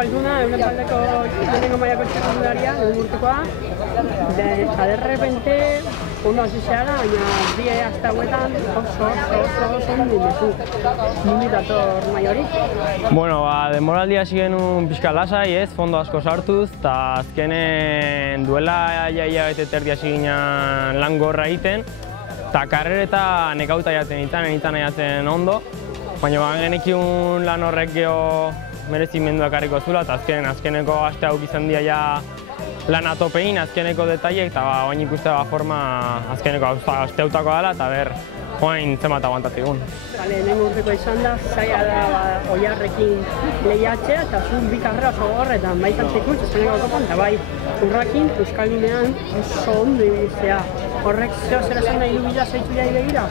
balzuna, euren taldeko lehenengo mailako txerrendularia, urtekoa, eta derrepente ondo hasi zehara, baina bi aste hauetan oso minutu. Dator maiorik. Bueno, denboraldi hasi genuen pixka lasai, ez, fondo asko sartuz, eta azkenen duela hilabete terdi hasi ginen lan gorra egiten, eta karrereta nekauta jaten jaten ondo, baina genekiun lan horrek geho merezimendua ekarriko zula, eta azkeneko aste hauk izan dira ja lan atopein, azkeneko detailek, eta oain ikuste forma azkeneko aste hautako dela, eta oain zenbat aguantatik egun. Lehenengo urteko izan da, zaila da Oiarrekin lehiatzea, eta zuen bi karrera oso horretan, bai zantzikutz, azkeneko autopan, eta bai Urrakin, Euskaldunean oso ondo ibiltzea. Horrek zer esan nahi dubila zeitu jai begira?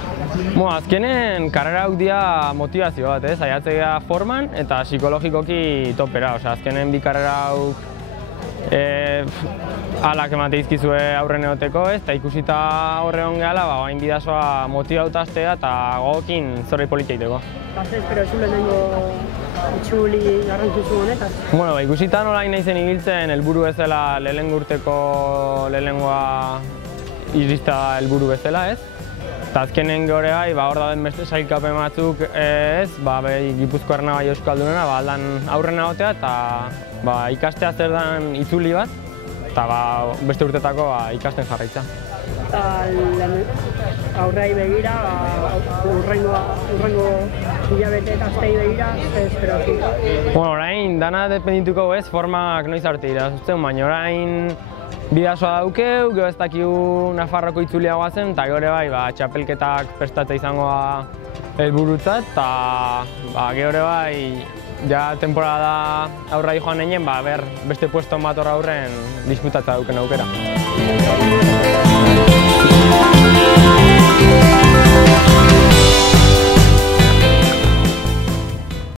Azkenen karrera hauk dira motivazio bat, saiatzea forman eta psikologikoki topera. Azkenen bi karrera hauk alak emate izkizue aurren egoteko, eta ikusita horre hon gehala, hain bidazoa motibauta aztea eta gogokin zorri politia iteko. Espero ez lehenengo itxuli garrantzitsu honetaz? Ikusita nola nahi zen ibiltzen helburu bezala lehenengo urteko lehenengoa irista helburu bezala, ez? Eta azkenen gehore bai, hor dauden beste sailkapen batzuk ez, Gipuzkoarrena bai Euskaldunena, aldan aurrena egotea eta ikastea zer den itzuli bat, eta beste urtetako ikasten jarraitza. Eta aurrei begira, urrengo hilabete eta aztei begira, zer esperatu? Orain, dana dependituko ez, formak noiz arte dira, baina orain bidazoa daukeu, gero ez dakigu Nafarroko itzulia guazen, eta gero bai, txapelketak prestatzea izangoa helburutzat, eta gero bai, ja temporada aurrai joan nenen, beste pueston bat horra aurren disputatzea dauken aukera.